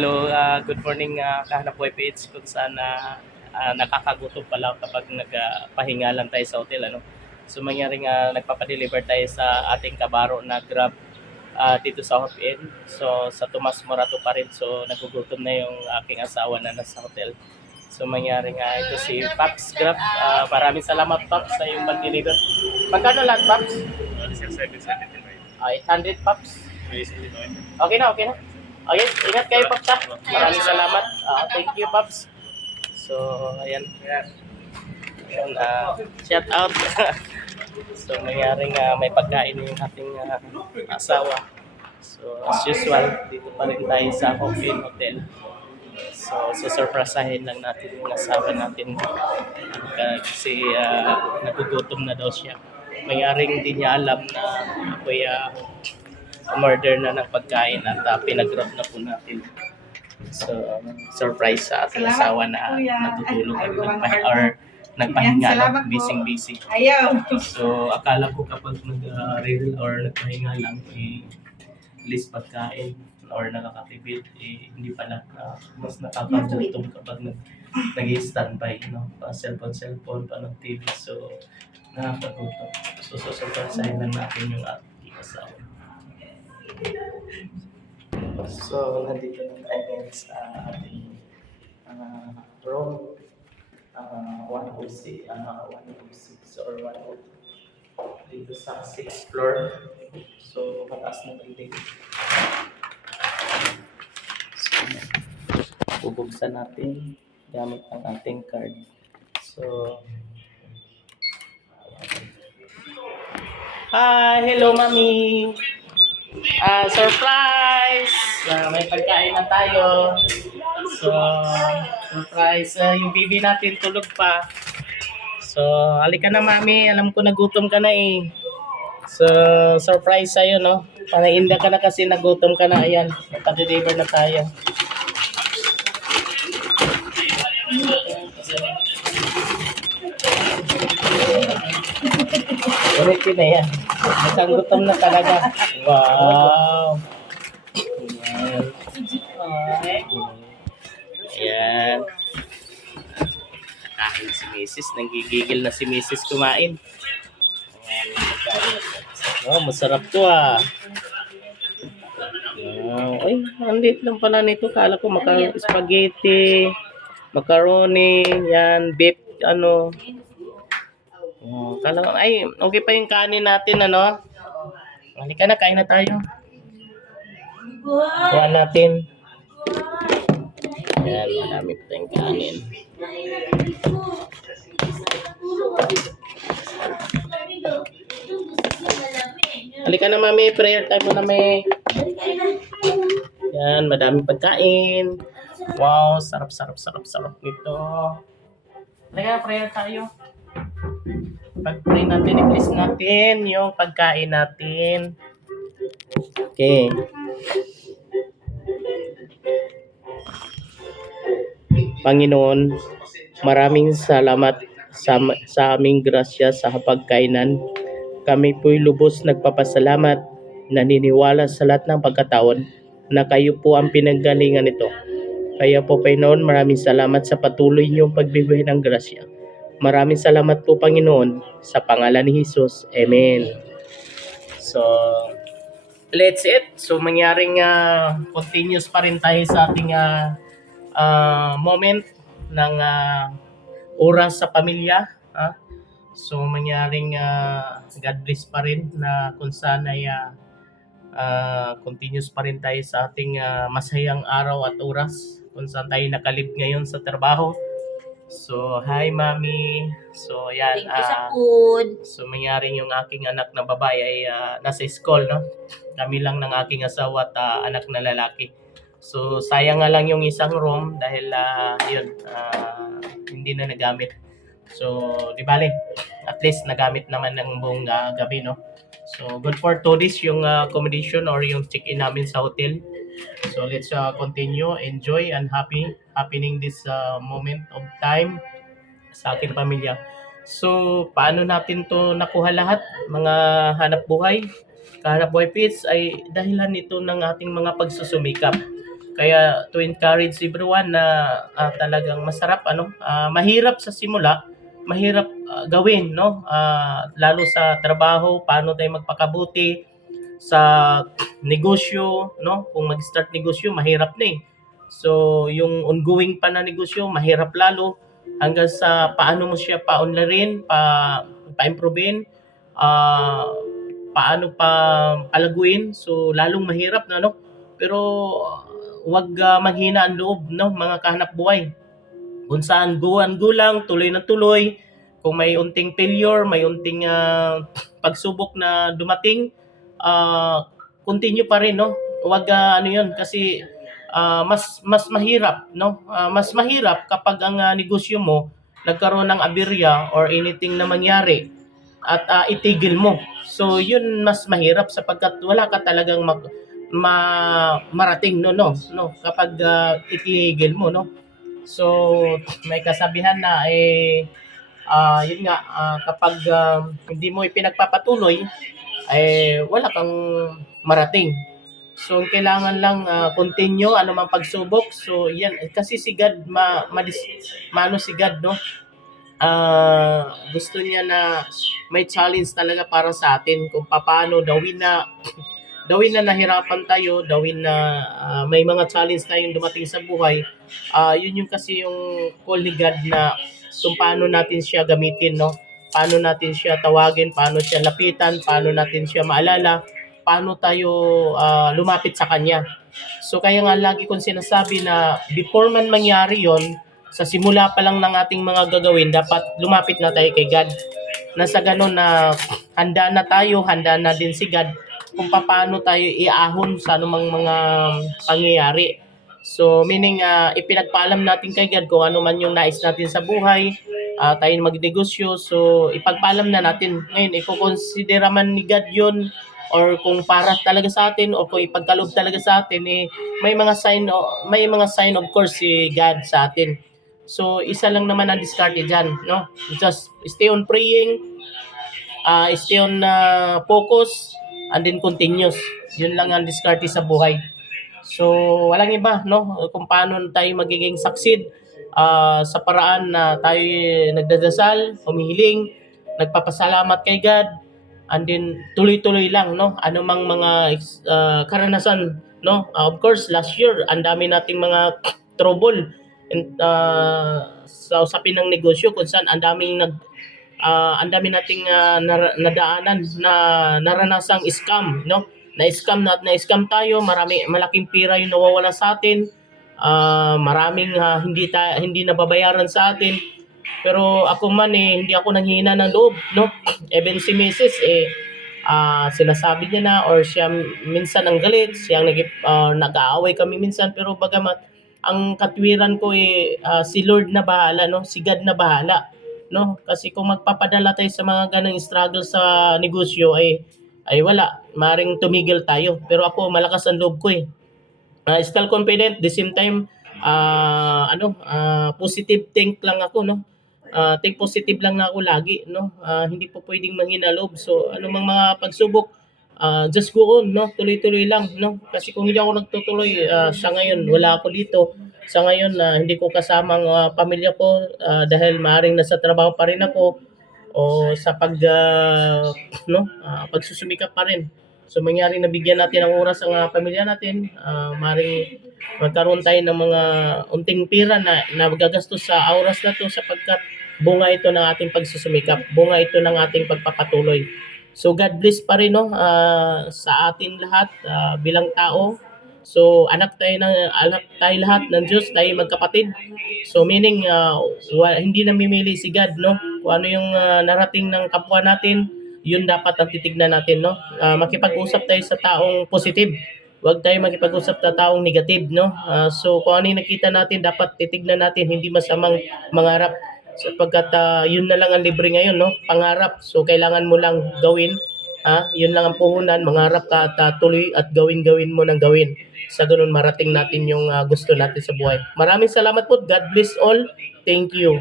Hello, good morning kahanap boy page kung saan nakakagutom pala kapag nagpahinga lang tayo sa hotel. Ano? So mangyaring nagpapadeliver tayo sa ating kabaro na Grab dito sa Hopin. So sa Tomas Morato pa rin. So nagugutom na yung aking asawa na nasa hotel. So mangyaring ito si Paps Grab. Maraming salamat Paps sa yung pag-deliver. Magkano lahat Paps? 800 Paps. Okay na, okay na. Okay, ingat kayo Paps ha. Maraming salamat. Thank you Paps. So, ayan. Ayan, shout out. So, mayroong may pagkain yung ating asawa. So, as usual, dito pa rin tayo sa Hopin Hotel. So, susurpresahin lang natin yung asawa natin kasi nagugutom na daw siya. Mayroong hindi niya alam na ako'y umorder na ng pagkain at pinag-drop na po natin. So, surprise sa ating asawa na natutulog or nagpahinga lang, busy. Ayaw. So, akala ko kapag nag-reel or nagpahinga lang, list pagkain or nakakatipid, hindi pala. Mas nakakagutom kapag nag-standby, no? Pa cellphone, pa ng TV. So, nakakagutom. So, surprisehin lang natin yung ating asawa. So, nandito na tayo ngayon sa ating room 106 or 102 dito sa 6th floor. So, mataas na building. So, bubuksan natin gamit ang ating card. So, hi! Hello, Mami! Surprise! May pagkain na tayo. So, surprise. Yung baby natin tulog pa. So, halika na Mami. Alam ko nagutom ka na eh. So, surprise sa'yo, no? Panainda ka na kasi nagutom ka na. Ayan, nagpa-deliver na tayo. Ulit yun na yan. Isang gutom na talaga. Wow! Ayan. Kain si Mrs. Nanggigigil na si Mrs. kumain. Oh, masarap to ah. Oh, ay, andit lang pala nito. Kala ko spaghetti, macaroni, yan, beef, ano. Oh, kala ko, ay, okay pa yung kanin natin, ano. Halika na, kain na tayo. Yan natin. Yan, marami pa tayong kanin. Halika na Mami, prayer time mo na Mami. Yan, madaming pagkain. Wow, sarap nito. Halika, prayer tayo. Pag-pray natin, i-bless natin yung pagkain natin. Okay. Panginoon, maraming salamat sa aming grasya sa pagkainan. Kami po'y lubos nagpapasalamat, naniniwala sa lahat ng pagkataon na kayo po ang pinanggalingan nito. Kaya po Panginoon, maraming salamat sa patuloy niyong pagbibigay ng grasya. Maraming salamat po Panginoon sa pangalan ni Jesus. Amen. So, let's it. So, mangyaring continuous pa rin tayo sa ating moment ng oras sa pamilya. So, mangyaring God bless pa rin na kung saan ay continuous pa rin tayo sa ating masayang araw at oras kung saan tayo nakalib ngayon sa trabaho. So, hi Mami. So, yan. Thank you sa food. So, mangyaring yung aking anak na babae ay nasa school, no? Kami lang ng aking asawa at anak na lalaki. So, sayang nga lang yung isang room dahil hindi na nagamit. So, di bale, at least nagamit naman ng buong gabi, no? So, good for 2 days yung accommodation or yung check-in namin sa hotel. So, let's continue, enjoy, and happening this moment of time sa aking pamilya. So, paano natin to nakuha lahat? Mga hanap buhay. Kahanap buhay pits ay dahilan nito ng ating mga pagsusumikap. Kaya to encourage everyone na talagang masarap mahirap sa simula, mahirap gawin lalo sa trabaho, paano tayo magpakabuti sa negosyo kung mag-start negosyo mahirap na eh. So yung ongoing pa na negosyo mahirap lalo hanggang sa paano mo siya paunlarin, pa-improvein, ah, paano pa palaguin. So lalong mahirap na pero wag maghina ang loob mga kahanap buhay. Kung saan go lang, tuloy na tuloy. Kung may unting failure, may unting pagsubok na dumating, continue pa rin Wag ano 'yun kasi mas mahirap mas mahirap kapag ang negosyo mo nagkaroon ng aberya or anything na mangyari at itigil mo. So yun mas mahirap sapagkat wala ka talagang marating kapag itigil mo So may kasabihan na yun nga kapag hindi mo ipinagpapatuloy wala kang marating. So kailangan lang continue anumang pagsubok. So yan kasi si God maano si God gusto niya na may challenge talaga para sa atin kung paano dawin na nahirapan tayo, dawin na may mga challenge tayong dumating sa buhay. Yun yung kasi yung call ni God na kung paano natin siya gamitin paano natin siya tawagin, paano siya lapitan, paano natin siya maalala, paano tayo lumapit sa kanya. So kaya nga lagi kong sinasabi na before man mangyari yon, sa simula pa lang ng ating mga gagawin, dapat lumapit na tayo kay God. Na sa ganun na handa na tayo, handa na din si God kung paano tayo iahon sa anumang mga pangyayari. So meaning ipinagpaalam natin kay God kung ano man yung nais natin sa buhay, tayo magnegosyo. So ipagpaalam na natin. Ngayon, iko-considera man ni God yun or kung para talaga sa atin o kung ipagkaloob talaga sa atin may mga sign of course si God sa atin. So isa lang naman ang diskarte diyan just stay on praying, stay on focus and then continuous. Yun lang ang diskarte sa buhay. So walang iba kung paano tayo magiging succeed sa paraan na tayo nagdadasal, humihiling, nagpapasalamat kay God, and then tuloy-tuloy lang anumang mga karanasan of course last year ang dami nating mga trouble sa usapin ng negosyo kung saan ang dami nating nadaanan na naranasang scam na-scam tayo, malaking pira yung nawawala sa atin, maraming hindi nababayaran sa atin. Pero ako man hindi ako nanghihina ng loob even si Mrs. Sinasabi niya na or siya minsan ang galit, siya nag-aaway kami minsan, pero bagamat ang katwiran ko si Lord na bahala si God na bahala kasi kung magpapadala tayo sa mga ganang struggle sa negosyo ay wala, maring tumigil tayo. Pero ako malakas ang loob ko still confident, the same time positive think lang ako think positive lang na ako lagi hindi po pwedeng manghina loob. So anumang mga pagsubok, just go on tuloy-tuloy lang kasi kung hindi ako nagtutuloy, sa ngayon wala ako dito. Sa ngayon hindi ko kasama ang pamilya ko dahil maaring nasa trabaho pa rin ako o sa pagsusumikap pa rin. So mangyari na bigyan natin ng oras ang pamilya natin, maaaring magkaroon tayo ng mga unting pira na magagastos sa oras na to sapagkat bunga ito ng ating pagsusumikap, bunga ito ng ating pagpapatuloy. So God bless pa rin sa atin lahat bilang tao. So anak tayo lahat ng Diyos, tayo magkapatid. So meaning hindi namimili si God kung ano yung narating ng kapwa natin, yun dapat ang titignan natin makipag-usap tayo sa taong positive. Huwag tayo makipag-usap sa taong negative so kung ano yung nakita natin, dapat titignan natin, hindi masamang mangarap sapagkat yun na lang ang libre ngayon pangarap. So kailangan mo lang gawin, yun lang ang puhunan, mangarap ka at tuloy at gawin mo ng gawin. Sa ganun marating natin yung gusto natin sa buhay. Maraming salamat po. God bless all. Thank you.